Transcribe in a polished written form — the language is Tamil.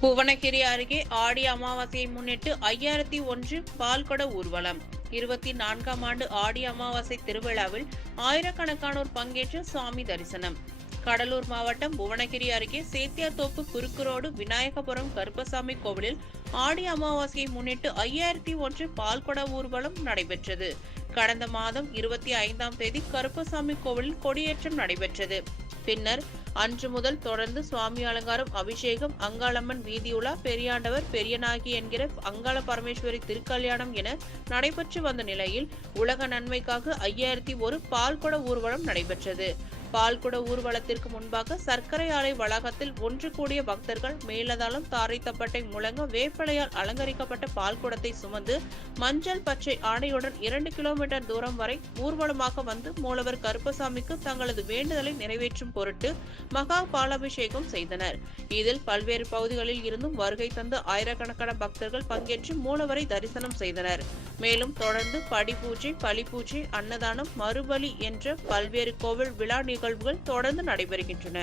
புவனகிரி அருகே ஆடி அமாவாசையை முன்னிட்டு 5001 பால்குட ஊர்வலம். 24ஆம் ஆண்டு ஆடி அமாவாசை திருவிழாவில் ஆயிரக்கணக்கானோர் பங்கேற்று சுவாமி தரிசனம். கடலூர் மாவட்டம் புவனகிரி அருகே சேத்தியாத்தோப்பு குறுக்கு ரோடு விநாயகபுரம் கருப்பசாமி கோவிலில் ஆடி அமாவாசையை முன்னிட்டு 5001 பால்குட ஊர்வலம் நடைபெற்றது. கடந்த மாதம் 25ஆம் தேதி கருப்பசாமி கோவிலில் கொடியேற்றம் நடைபெற்றது. பின்னர் அன்று முதல் தொடர்ந்து சுவாமி அலங்காரம், அபிஷேகம், அங்காளம்மன் வீதியுலா, பெரியாண்டவர், பெரியநாயகி என்கிற அங்காள பரமேஸ்வரி திருக்கல்யாணம் என நடைபெற்று வந்த நிலையில் உலக நன்மைக்காக 5001 பால்குட ஊர்வலம் நடைபெற்றது. பால்குட ஊர்வலத்திற்கு முன்பாக சர்க்கரை ஆலை வளாகத்தில் ஒன்று கூடிய பக்தர்கள் மேலதாளம், தாரை தப்பட்டை முழங்க வேப்பலையால் அலங்கரிக்கப்பட்ட பால்குடத்தை சுமந்து மஞ்சள் பச்சை ஆடையுடன் 2 கிலோமீட்டர் தூரம் வரை ஊர்வலமாக வந்து மூலவர் கருப்பசாமிக்கு தங்களது வேண்டுதலை நிறைவேற்றும் பொருட்டு மகா பாலாபிஷேகம் செய்தனர். இதில் பல்வேறு பகுதிகளில் இருந்தும் வருகை தந்து ஆயிரக்கணக்கான பக்தர்கள் பங்கேற்று மூலவரை தரிசனம் செய்தனர். மேலும் தொடர்ந்து படிப்பூஜை, பலிப்பூஜை, அன்னதானம், மறுபலி என்ற பல்வேறு கோவில் விழா நிகழ்வுகள் தொடர்ந்து நடைபெறுகின்றன.